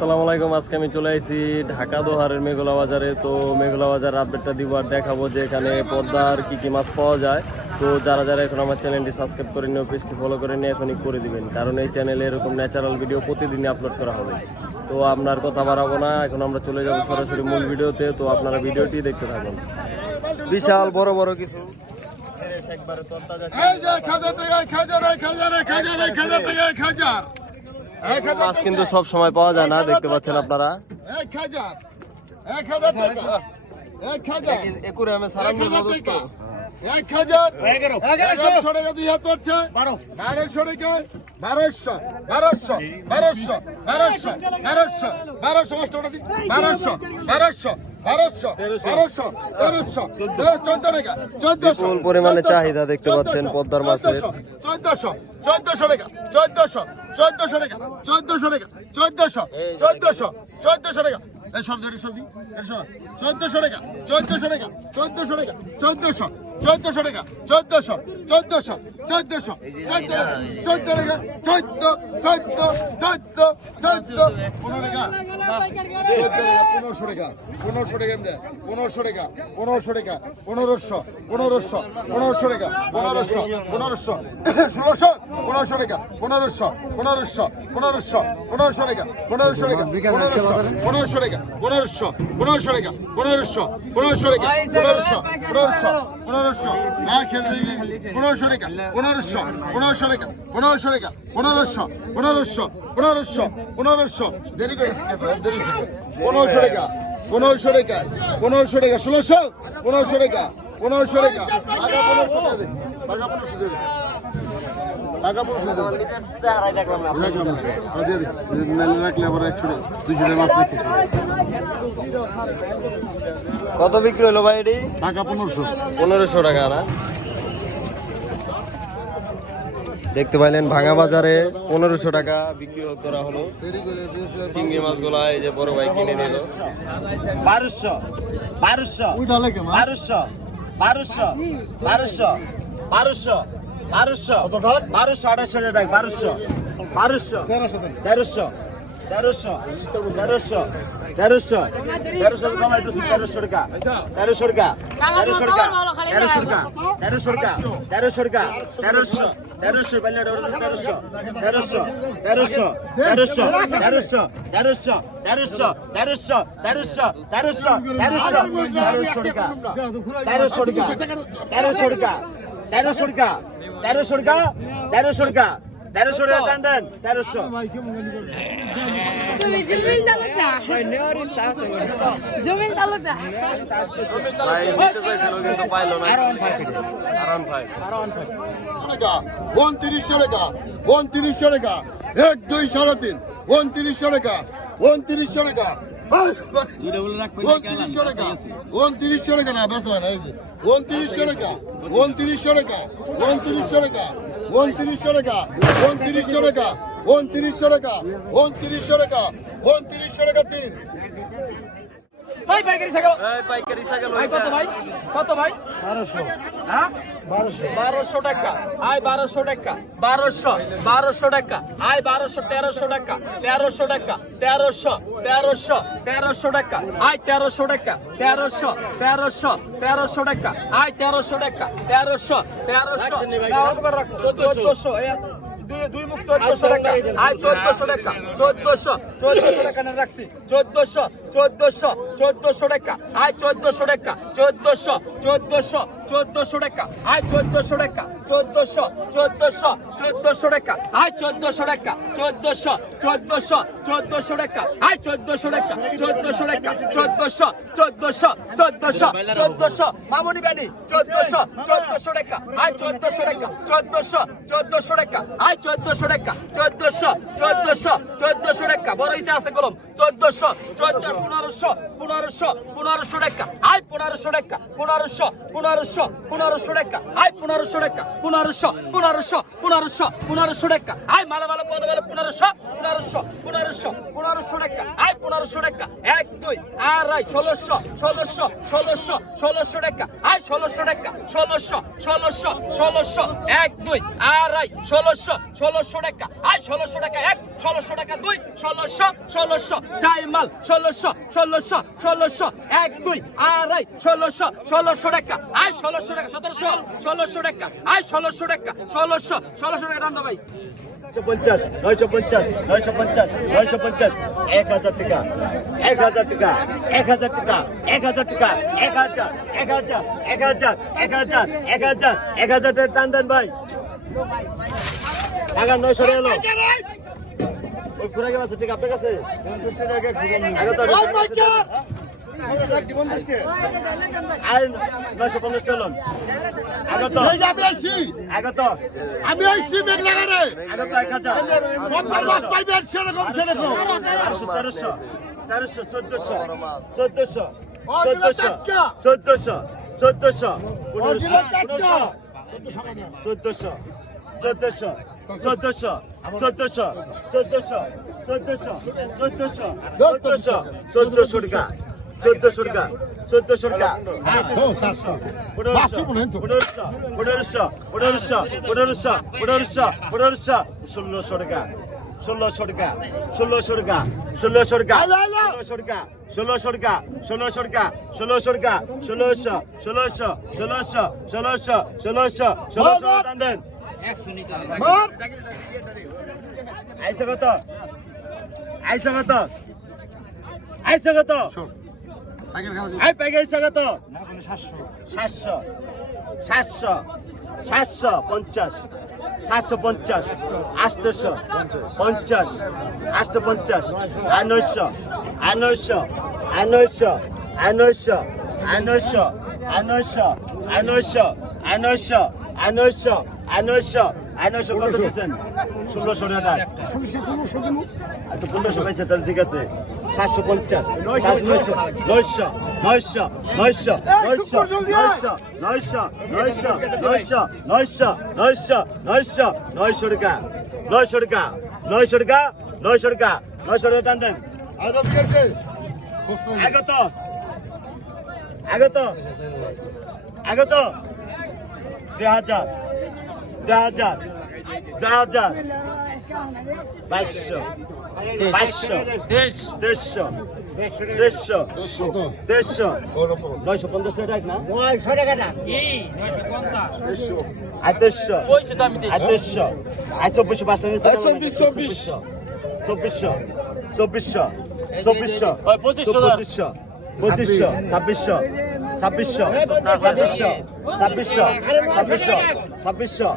আসসালামু আলাইকুম আজকে আমি চলে আসছি ঢাকা দোহারের মেঘলা বাজারে। তো মেঘলা বাজার আপডেটটা দিব আর দেখাবো যে এখানে পদ্মার কী কী মাছ পাওয়া যায়। তো যারা যারা এখন আমার চ্যানেলটি সাবস্ক্রাইব করে নিও পেজটি ফলো করে নিয়ে এখনই করে দিবেন। কারণ এই চ্যানেলে এরকম ন্যাচারাল ভিডিও প্রতিদিনই আপলোড করা হবে। তো আপনার কথা বাড়াবো না এখন আমরা চলে যাব সরাসরি মূল ভিডিওতে তো আপনারা ভিডিওটি দেখতে থাকুন। বিশাল বড় বড় কিছু। একবারে তরতাজা এই যে এক হাজার টাকা মাছ কিন্তু সব সময় পাওয়া যায় না দেখতে পাচ্ছেন আপনারা। বারোশো। বারোশো। বারোশো। বারোশো। বিপুল পরিমাণে চাহিদা দেখতে পাচ্ছেন পদ্মার মাছের। চোদ্দশো চোদ্দশো টাকা চোদ্দশো চোদ্দশো টাকা চোদ্দশো টাকা চোদ্দশো চোদ্দশো চোদ্দশো টাকা। এই সব ধরে সবজি চোদ্দশো টাকা চোদ্দশো টাকা চোদ্দশো টাকা চোদ্দশো চোদ্দশো টাকা চোদ্দশো। চোদ্দশো চোদ্দশো চোদ্দ চোদ্দ টাকা চোদ্দ চোদ্দ চোদ্দ চোদ্দ পনেরো টাকা পনেরোশো টাকা পনেরোশো টাকা এমনি পনেরোশো টাকা পনেরোশো টাকা পনেরোশো পনেরোশো পনেরোশো টাকা পনেরোশো পনেরোশো ষোলোশো পনেরোশো টাকা পনেরোশো পনেরোশো পনেরোশো পনেরোশো টাকা পনেরোশো টাকা পনেরোশো পনেরোশো টাকা পনেরোশো পনেরোশো টাকা পনেরোশো পনেরোশো টাকা পনেরোশো পনেরোশো পনেরোশো না খেলতে পনেরোশো টাকা পনেরোশো পনেরোশো টাকা পনেরোশো টাকা পনেরোশো পনেরোশো পনেরোশো পনেরোশো। দেরি করে পনেরোশো টাকা পনেরোশো টাকা পনেরোশো টাকা ষোলোশো পনেরোশো টাকা পনেরোশো টাকা। টাকা পনেরোশো টাকা কত বিক্রি হলো ভাই এটি? টাকা পনেরোশো। পনেরোশো টাকা না? দেখতে পাইলেন ভাঙা বাজারে পনেরোশো টাকা বিক্রি করা হলো। চিংড়ি মাছগুলা এই যে বড় ভাই কিনে নিল। বারোশো বারোশো বারোশো বারোশো বারোশো বারোশো বারোশো বারোশো আড়াইশো টাকা বারোশো বারোশো তেরোশো তেরোশো তেরোশো তেরোশো তেরোশো কমাই দিচ্ছি তেরোশো টাকা তেরোশো টাকা তেরোশো টাকা তেরোশো টাকা তেরোশো টাকা তেরোশো টাকা তেরোশো তেরোশো বাইলে তেরোশো। তেরোশো তেরোশো তেরোশো তেরোশো তেরোশো তেরোশো তেরোশো তেরোশো তেরোশো তেরোশো। তেরোশো টাকা তেরোশো টাকা তেরোশো টাকা তেরোশো টাকা তেরোশো টাকা তেরোশো টাকা তেরোশো টাকা টান দেন তেরোশো। টাকা উনত্রিশশো টাকা উনত্রিশশো টাকা এক দুই সাড়ে তিন উনত্রিশশো টাকা উনত্রিশশো টাকা। উনত্রিশশো টাকা উনত্রিশশো টাকা না বেশ হয় না উনত্রিশশো টাকা উনত্রিশশো টাকা উনত্রিশশো টাকা। উনত্রিশশো টাকা উনত্রিশশো টাকা উনত্রিশশো টাকা উনত্রিশশো টাকা উনত্রিশশো টাকা তিন। ভাই পাইকারি ছাগল। এই পাইকারি সাইকেল ভাই কত ভাই? কত ভাই? বারোশো। হ্যাঁ? বারোশো। বারোশো টাকা। আয় বারোশো টাকা। বারোশো। বারোশো টাকা। আয় বারোশো তেরোশো টাকা। তেরোশো টাকা। তেরোশো। তেরোশো। তেরোশো টাকা। আয় তেরোশো টাকা। তেরোশো। তেরোশো। তেরোশো টাকা। আয় তেরোশো টাকা। তেরোশো। তেরোশো। চোদ্দশো। দুই দুই মুখ চোদ্দশো টাকা। আয় চোদ্দশো টাকা। চোদ্দশো। চোদ্দশো টাকা না রাখছি। চোদ্দশো। চোদ্দশো। চোদ্দশো টাকা। আয় চোদ্দশো টাকা। চোদ্দশো। চোদ্দশো। চোদ্দশো টাকা আয় চোদ্দশো টাকা চোদ্দশো চোদ্দশো চোদ্দশো টাকা আয় চোদ্দশো টাকা চোদ্দশো চোদ্দশো চোদ্দশো টাকা আয় চোদ্দশো টাকা চোদ্দশো টাকা চোদ্দশো চোদ্দশো চোদ্দশো চোদ্দশো মামুনি বাড়ি চোদ্দশো চোদ্দশো টাকা আয় চোদ্দশো টাকা চোদ্দশো চোদ্দশো টাকা আয় চোদ্দশো টাকা চোদ্দশো চোদ্দশো চোদ্দশো টাকা বড় হিসেবে আছে কলম চোদ্দশো চোদ্দ পনেরোশো পনেরোশো পনেরোশো টাকা আয় পনেরোশো টাকা পনেরোশো পনেরোশো পনেরোশো টাকা। আয় পনেরোশো টাকা, পনেরোশো পনেরোশো পনেরোশো পনেরোশো টাকা। আয় মালা মালা পদ মালা পনেরোশো পনেরোশো পনেরোশো পনেরোশো টাকা। আয় পনেরোশো টাকা। এক, দুই, আড়াই, ষোলোশো ষোলোশো ষোলোশো ষোলোশো টাকা। আয় ষোলোশো টাকা, ষোলোশো ষোলোশো ষোলোশো। এক, দুই, আড়াই, ষোলোশো ষোলোশো টাকা। আয় ষোলোশো টাকা। এক ষোলোশো টাকা দুই, ষোলোশো ষোলোশো, জাইমাল, ষোলোশো ষোলোশো ষোলোশো, এক, দুই, আড়াই, ষোলোশো ষোলোশো টাকা। আয় ষোলোশো টাকা, সতেরোশো, ষোলোশো টাকা, আয় ষোলোশো টাকা, ষোলোশো ষোলোশো টাকা রান্না ভাই। পঞ্চাশ, নয়শো পঞ্চাশ নয়শো পঞ্চাশ নয়শো পঞ্চাশ, এক হাজার টাকা, এক হাজার টাকা, এক হাজার টাকা, এক হাজার টাকা, এক হাজার এক হাজার এক হাজার এক হাজার এক হাজার এক হাজার টাকা টান দেন ভাই। টাকা নয়শো টাকা ওই পুরা গেম আছে ঠিক আপনার কাছে? আগে তো oh নয়শো পঞ্চাশ চলুন আগত আমি আইসি আগত আমি আইসি মেঘলাগারে। আগত এক হাজার। মাস পাইবেন সেরকম সেরকম। তেরোশো তেরোশো তেরোশো চোদ্দশো চোদ্দশো চোদ্দশো চোদ্দশো চোদ্দশো চোদ্দশো চোদ্দশো চোদ্দশো চোদ্দশো চোদ্দশো চোদ্দশো চোদ্দশো চোদ্দশো টাকা চোদ্দশো টাকা চোদ্দশো টাকা। পনেরোশো পনেরোশো পনেরোশো পনেরোশো পনেরোশো পনেরোশো পনেরোশো ষোলোশো টাকা ষোলোশো টাকা ষোলোশো টাকা ষোলোশো টাকা ষোলোশো টাকা ষোলোশো টাকা ষোলোশো টাকা ষোলোশো টাকা ষোলোশো ষোলোশো ষোলোশো ষোলোশো ষোলোশো ষোলোশো দেন। আইসা কত? আইসা কত? আইসা কত? আই গেছে কত? সাতশো। সাতশো। সাতশো। পঞ্চাশ। সাতশো পঞ্চাশ। আটশোশো পঞ্চাশ। আটশো পঞ্চাশ। আর নয়শো। আর নয়শো। আর নয়শো। আর নয়শো। আর নয়শো। আর নয়শো। আর নয়শো। আর নয়শো। নয়শো আর নয়শো কত দিয়েছেন ষোলোশো টাকা এত পনেরোশো পাইছে তাহলে ঠিক আছে সাতশো পঞ্চাশ নয়শো নয়শো নয়শো নয়শো নয়শো নয়শো নয়শো নয়শো নয়শো নয়শো নয়শো নয়শো নয়শো টাকা নয়শো টাকা নয়শো টাকা নয়শো টাকা নয়শো টাকা টান দেন আগত আগত আগত দুই হাজার দুই হাজার দুই হাজার বাইশশো বাইশশো দেড়শো দেড়শো দেড়শো নয়শো পঞ্চাশ টাকা না আর দেড়শো আর দেড়শো আর চব্বিশশো পাঁচ টাকা চব্বিশ চব্বিশশো চব্বিশশো চব্বিশশো চব্বিশশো পঁচিশশো পঁচিশশো ছাব্বিশশো ছাব্বিশশো ছাব্বিশশো ছাব্বিশশো ছাব্বিশশো ছাব্বিশশো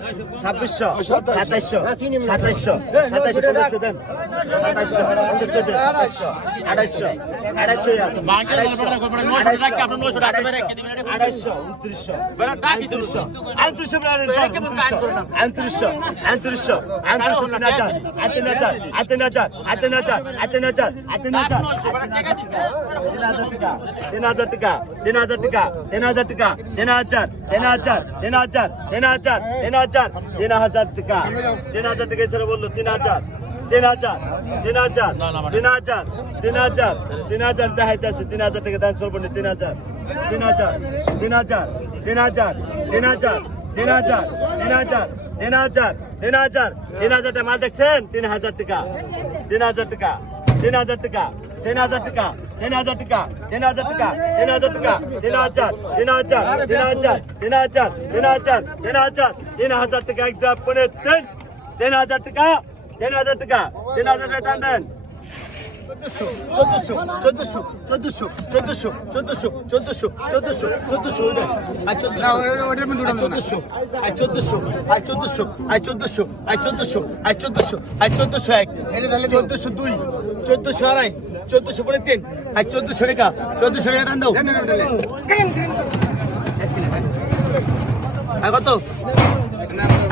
ছাব্বিশশো সাতাইশশো সাতাইশশো সাতাইশশো পঞ্চাশটা দেন সাতাইশশো পঞ্চাশটা দেন সাতাইশশো আড়াইশো আড়াইশো আড়াইশো আড়াইশো উনত্রিশশো আটত্রিশশো আটত্রিশশো আটত্রিশশো আটত্রিশশো আটত্রিশশো তিন হাজার হাজার তিন হাজার হাজার তিন হাজার তিন হাজার তিন হাজার টাকা তিন টাকা তিন হাজার টাকা তিন হাজার হাজার তিন হাজার তিন হাজার তিন হাজার তিন হাজার টাকা তিন হাজার টাকা এছাড়া বলল তিন হাজার তিন হাজার তিন হাজার তিন হাজার তিন হাজার তিন হাজার দেখাইতেছে তিন হাজার টাকা দান চলবো না তিন হাজার তিন হাজার তিন হাজার তিন হাজার তিন হাজার তিন হাজার তিন হাজার তিন হাজার তিন হাজার তিন হাজার টাকা মাল দেখছেন তিন হাজার টাকা তিন হাজার টাকা তিন হাজার টাকা তিন হাজার টাকা তিন হাজার টাকা তিন হাজার টাকা তিন হাজার টাকা তিন হাজার তিন হাজার তিন হাজার তিন হাজার তিন হাজার তিন হাজার তিন হাজার টাকা একদম পনেরো তিন তিন হাজার টাকা তিন হাজার টাকা তিন হাজার টাকা টান দেন চোদ্দশো চোদ্দশো চোদ্দশো চোদ্দশো চোদ্দশো চোদ্দশো চোদ্দশো চোদ্দশো আর চোদ্দশো আর চোদ্দশো আর চোদ্দশো আর চোদ্দশো আর চোদ্দশো আর চোদ্দশো আর চোদ্দশো এক চোদ্দশো দুই চোদ্দশো আড়াই চোদ্দশো পরে তিন আর চোদ্দশো টাকা চোদ্দশো টাকা টান দাও আর কত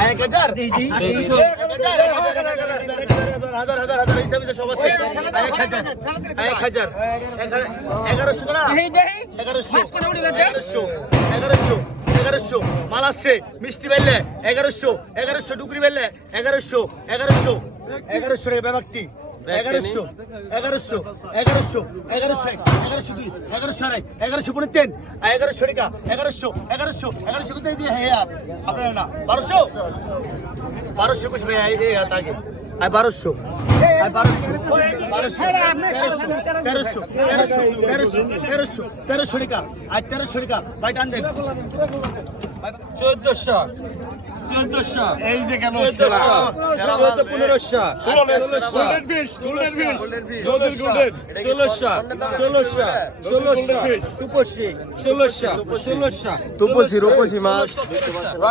এক হাজার হাজার হাজার হাজার হিসাবে সব আছে এক হাজার এক হাজার এগারোশো না এগারোশো এগারোশো এগারোশো এগারোশো মাল আসছে মিষ্টি বেললে এগারোশো এগারোশো ডুকরি বেললে এগারোশো এগারোশো এগারোশো রে ব্যাপারটি এগারোশো এগারোশো এগারোশো এগারোশো এক, এগারোশো দুই এগারোশো আড়াই এগারোশো পনেরো তিন আর এগারোশো টাকা এগারোশো এগারোশো এগারোশো কোথায় দিয়ে বারোশো? বারোশো কুছ ভাই এই আগে। আর বারোশো তেরোশো তেরোশো তেরোশো তেরোশো তেরোশো টাকা আর তেরোশো টাকা ভাই টান দেন। চোদ্দশো। এই যে চোদ্দশো। চোদ্দ পনেরোশো। ষোলোশো ষোলোশো ষোলোশো তুপসি ষোলোশো ষোলোশো। তুপসি, রূপসী মাছ।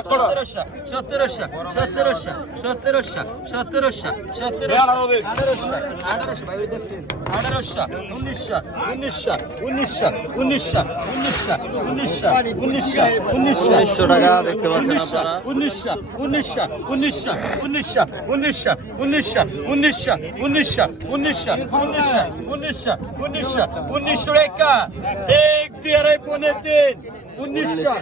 সতেরোশো সতেরোশো সতেরোশো সতেরোশো সতেরোশো সতেরোশো আঠারোশো। উনিশশো উনিশশো উনিশশো উনিশশো উনিশশো উনিশশো উনিশশো উনিশশো টাকা দেখতে পাচ্ছেন আপনারা। উনিশশো উনিশশো উনিশশো উনিশশো উনিশশো উনিশশো উনিশশো উনিশশো উনিশশো উনিশশো উনিশশো উনিশশো উনিশশো রেখা এক দুই আড়াই পনেরো তিন উনিশশো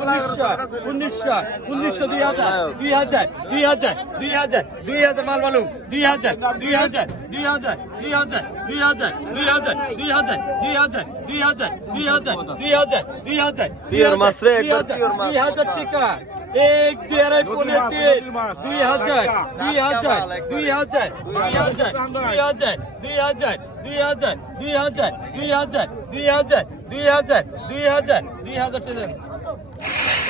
উনিশশো উনিশশো উনিশশো দুই হাজার দুই হাজার দুই হাজার দুই হাজার দুই হাজার মাল মালুম দুই হাজার দুই হাজার দুই হাজার দুই হাজার দুই হাজার দুই হাজার দুই হাজার দুই হাজার দুই হাজার দুই হাজার দুই হাজার দুই হাজার দুই হাজার দুই হাজার এক দুই আড়াই পনেরো তিন দুই হাজার দুই হাজার দুই হাজার দুই হাজার দুই হাজার দুই হাজার দুই হাজার দুই হাজার দুই হাজার দুই হাজার দুই হাজার দুই হাজার দুই হাজার টাকা